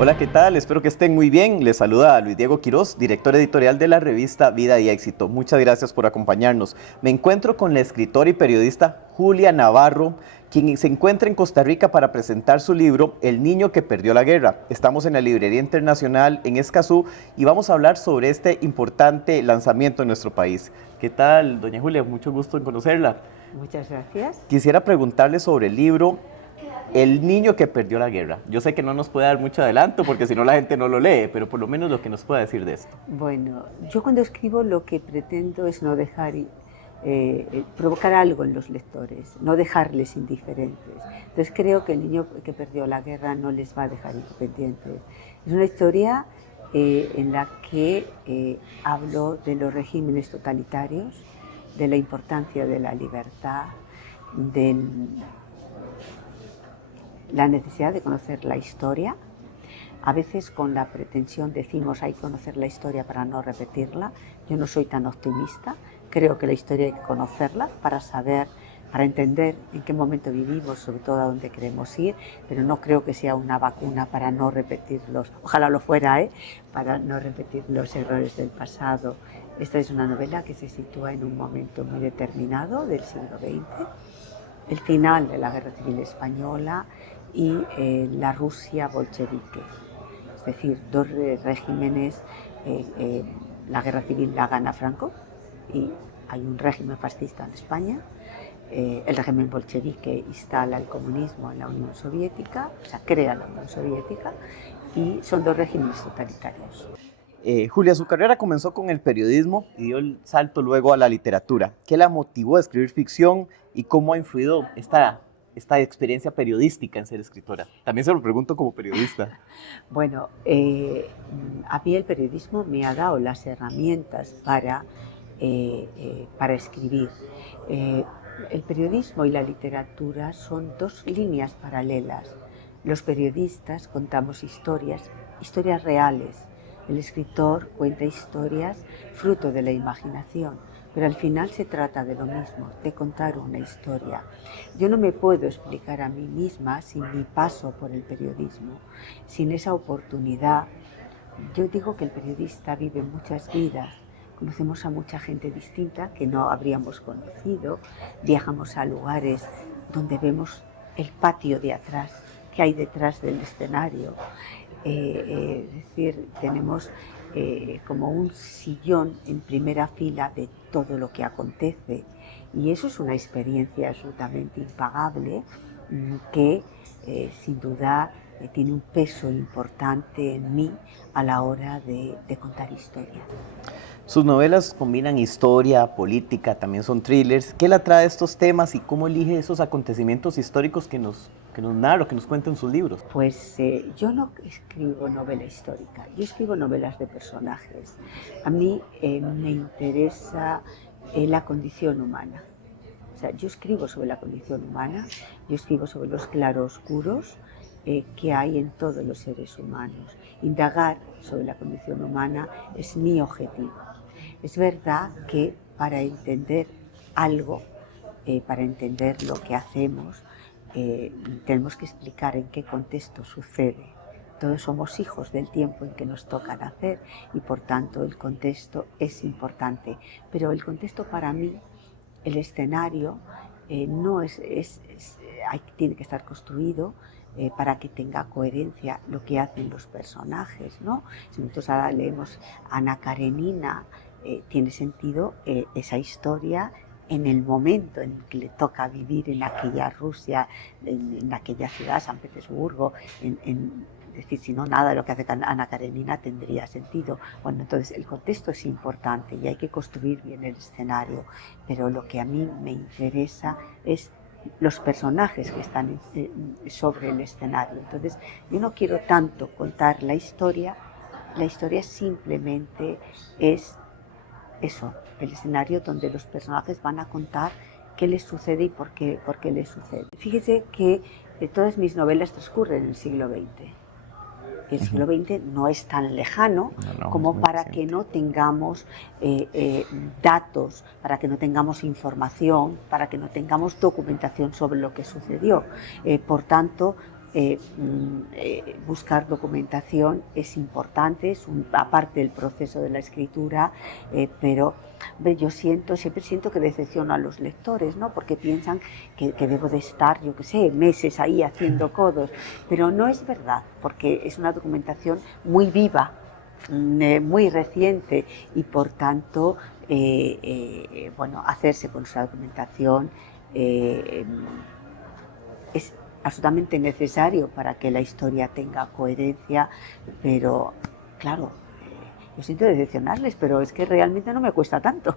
Hola, ¿qué tal? Espero que estén muy bien. Les saluda Luis Diego Quirós, director editorial de la revista Vida y Éxito. Muchas gracias por acompañarnos. Me encuentro con la escritora y periodista Julia Navarro, quien se encuentra en Costa Rica para presentar su libro El niño que perdió la guerra. Estamos en la Librería Internacional en Escazú y vamos a hablar sobre este importante lanzamiento en nuestro país. ¿Qué tal, doña Julia? Mucho gusto en conocerla. Muchas gracias. Quisiera preguntarle sobre el libro El niño que perdió la guerra. Yo sé que no nos puede dar mucho adelanto porque si no la gente no lo lee, pero por lo menos lo que nos pueda decir de esto. Bueno, yo cuando escribo lo que pretendo es no dejar provocar algo en los lectores, no dejarles indiferentes. Entonces creo que el niño que perdió la guerra no les va a dejar independientes. Es una historia en la que hablo de los regímenes totalitarios, de la importancia de la libertad, de la necesidad de conocer la historia. A veces con la pretensión decimos hay que conocer la historia para no repetirla. Yo no soy tan optimista. Creo que la historia hay que conocerla para saber, para entender en qué momento vivimos, sobre todo a dónde queremos ir, pero no creo que sea una vacuna para no repetirlos. Ojalá lo fuera, para no repetir los errores del pasado. Esta es una novela que se sitúa en un momento muy determinado del siglo XX, el final de la Guerra Civil Española y la Rusia bolchevique. Es decir, dos regímenes, la guerra civil la gana Franco y hay un régimen fascista en España, el régimen bolchevique instala el comunismo en la Unión Soviética, o sea, crea la Unión Soviética y son dos regímenes totalitarios. Julia, su carrera comenzó con el periodismo y dio el salto luego a la literatura. ¿Qué la motivó a escribir ficción y cómo ha influido esta experiencia periodística en ser escritora? También se lo pregunto como periodista. Bueno, a mí el periodismo me ha dado las herramientas para escribir. El periodismo y la literatura son dos líneas paralelas. Los periodistas contamos historias reales. El escritor cuenta historias fruto de la imaginación, pero al final se trata de lo mismo, de contar una historia. Yo no me puedo explicar a mí misma sin mi paso por el periodismo, sin esa oportunidad. Yo digo que el periodista vive muchas vidas, conocemos a mucha gente distinta que no habríamos conocido, viajamos a lugares donde vemos el patio de atrás, que hay detrás del escenario. Es decir, tenemos como un sillón en primera fila de todo lo que acontece y eso es una experiencia absolutamente impagable que sin duda tiene un peso importante en mí a la hora de contar historias. Sus novelas combinan historia, política, también son thrillers. ¿Qué le atrae a estos temas y cómo elige esos acontecimientos históricos que nos narra, que nos cuenta en sus libros? Pues yo no escribo novela histórica, yo escribo novelas de personajes. A mí me interesa la condición humana. O sea, yo escribo sobre la condición humana, yo escribo sobre los claroscuros que hay en todos los seres humanos. Indagar sobre la condición humana es mi objetivo. Es verdad que para entender algo, para entender lo que hacemos, tenemos que explicar en qué contexto sucede. Todos somos hijos del tiempo en que nos toca nacer y por tanto el contexto es importante. Pero el contexto para mí, el escenario, no tiene que estar construido para que tenga coherencia lo que hacen los personajes, ¿no? Si nosotros ahora leemos Ana Karenina, tiene sentido esa historia en el momento en que le toca vivir en aquella Rusia, en aquella ciudad, San Petersburgo, es decir, si no, nada de lo que hace Ana Karenina tendría sentido. Bueno, entonces el contexto es importante y hay que construir bien el escenario, pero lo que a mí me interesa es los personajes que están sobre el escenario. Entonces, yo no quiero tanto contar la historia simplemente es eso, el escenario donde los personajes van a contar qué les sucede y por qué les sucede. Fíjese que todas mis novelas transcurren en el siglo XX. El siglo XX no es tan lejano como para que no tengamos datos, para que no tengamos información, para que no tengamos documentación sobre lo que sucedió. Por tanto, buscar documentación es importante, aparte del proceso de la escritura, pero yo siempre siento que decepciono a los lectores, ¿no? Porque piensan que debo de estar, yo qué sé, meses ahí haciendo codos, pero no es verdad, porque es una documentación muy viva, muy reciente, y por tanto, bueno, hacerse con esa documentación es absolutamente necesario para que la historia tenga coherencia, pero claro, yo siento decepcionarles, pero es que realmente no me cuesta tanto.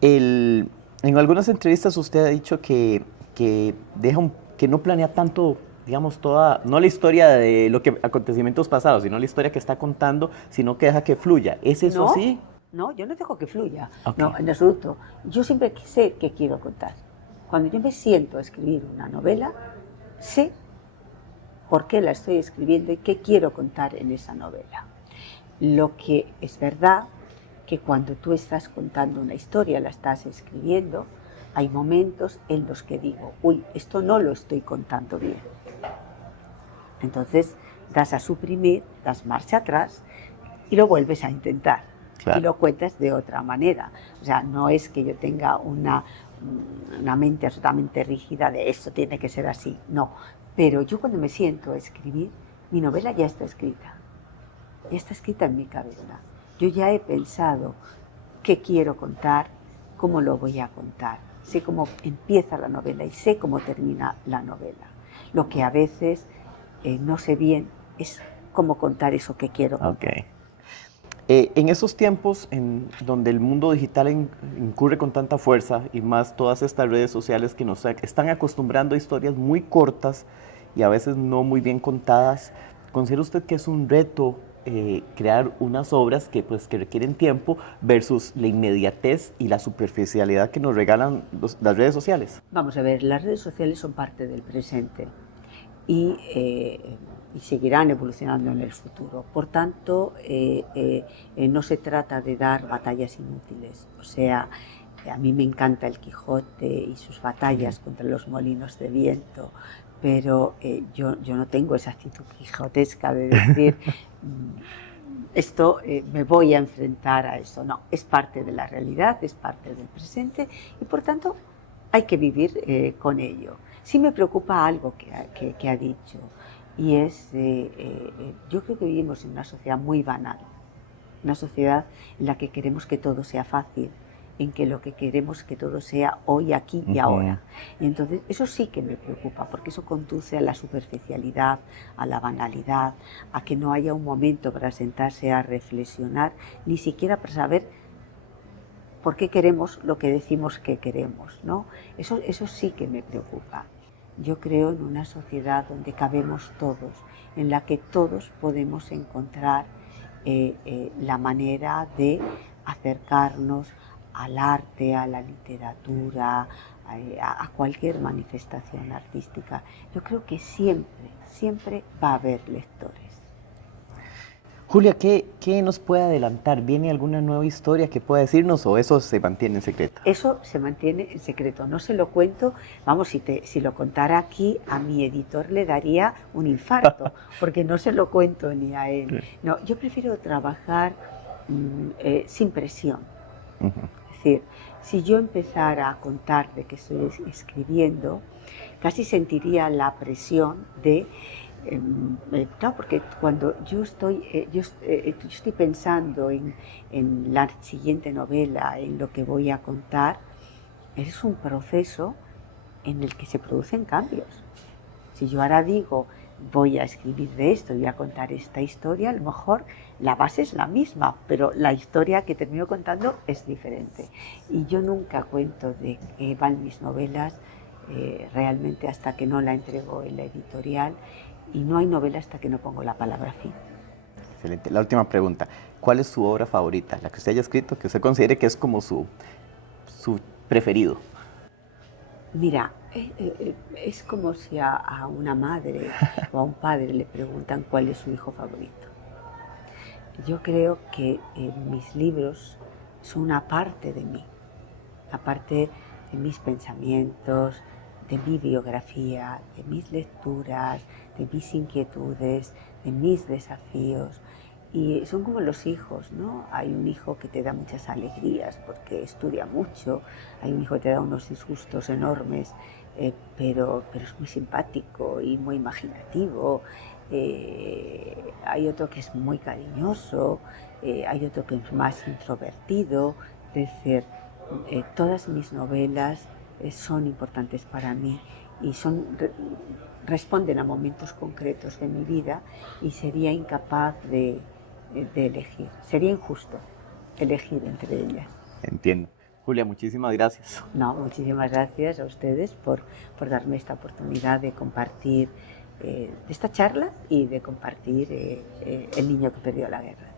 En algunas entrevistas usted ha dicho que que no planea tanto, digamos, no la historia de acontecimientos pasados, sino la historia que está contando, sino que deja que fluya. ¿Es eso No, así? no, yo no dejo que fluya, Okay. no, en absoluto. Yo siempre sé qué quiero contar. Cuando yo me siento a escribir una novela, sé por qué la estoy escribiendo y qué quiero contar en esa novela. Lo que es verdad que cuando tú estás contando una historia, la estás escribiendo, hay momentos en los que digo, uy, esto no lo estoy contando bien. Entonces das a suprimir, das marcha atrás y lo vuelves a intentar. Claro. Y lo cuentas de otra manera. O sea, no es que yo tenga una mente absolutamente rígida de esto tiene que ser así, no. Pero yo cuando me siento a escribir, mi novela ya está escrita en mi cabeza. Yo ya he pensado qué quiero contar, cómo lo voy a contar. Sé cómo empieza la novela y sé cómo termina la novela. Lo que a veces no sé bien es cómo contar eso que quiero contar. Okay. En esos tiempos en donde el mundo digital incurre con tanta fuerza y más todas estas redes sociales que nos están acostumbrando a historias muy cortas y a veces no muy bien contadas, ¿considera usted que es un reto crear unas obras que requieren tiempo versus la inmediatez y la superficialidad que nos regalan las redes sociales? Vamos a ver, las redes sociales son parte del presente y seguirán evolucionando en el futuro. Por tanto, no se trata de dar batallas inútiles. O sea, a mí me encanta el Quijote y sus batallas contra los molinos de viento, pero yo no tengo esa actitud quijotesca de decir esto me voy a enfrentar a eso. No, es parte de la realidad, es parte del presente y por tanto hay que vivir con ello. Sí me preocupa algo que ha dicho y es, yo creo que vivimos en una sociedad muy banal, una sociedad en la que queremos que todo sea fácil, en que lo que queremos es que todo sea hoy, aquí y ahora. Y entonces eso sí que me preocupa, porque eso conduce a la superficialidad, a la banalidad, a que no haya un momento para sentarse a reflexionar, ni siquiera para saber por qué queremos lo que decimos que queremos, ¿no? Eso sí que me preocupa. Yo creo en una sociedad donde cabemos todos, en la que todos podemos encontrar la manera de acercarnos al arte, a la literatura, a cualquier manifestación artística. Yo creo que siempre va a haber lectores. Julia, ¿qué nos puede adelantar? ¿Viene alguna nueva historia que pueda decirnos o eso se mantiene en secreto? Eso se mantiene en secreto, no se lo cuento. Vamos, si lo contara aquí, a mi editor le daría un infarto, porque no se lo cuento ni a él. No, yo prefiero trabajar sin presión. Es decir, si yo empezara a contar de que estoy escribiendo, casi sentiría la presión de... claro, porque cuando yo estoy pensando en la siguiente novela, en lo que voy a contar, es un proceso en el que se producen cambios. Si yo ahora digo, voy a escribir de esto, voy a contar esta historia, a lo mejor la base es la misma, pero la historia que termino contando es diferente. Y yo nunca cuento de qué van mis novelas realmente hasta que no la entrego en la editorial. Y no hay novela hasta que no pongo la palabra fin. Excelente. La última pregunta. ¿Cuál es su obra favorita? La que usted haya escrito, que usted considere que es como su preferido. Mira, es como si a una madre o a un padre le preguntan cuál es su hijo favorito. Yo creo que mis libros son una parte de mí, aparte de mis pensamientos, de mi biografía, de mis lecturas, de mis inquietudes, de mis desafíos. Y son como los hijos, ¿no? Hay un hijo que te da muchas alegrías porque estudia mucho, hay un hijo que te da unos disgustos enormes, pero es muy simpático y muy imaginativo. Hay otro que es muy cariñoso, hay otro que es más introvertido. Es decir, todas mis novelas son importantes para mí y responden a momentos concretos de mi vida, y sería incapaz de elegir. Sería injusto elegir entre ellas. Entiendo. Julia, muchísimas gracias. No, muchísimas gracias a ustedes por darme esta oportunidad de compartir esta charla y de compartir El niño que perdió la guerra.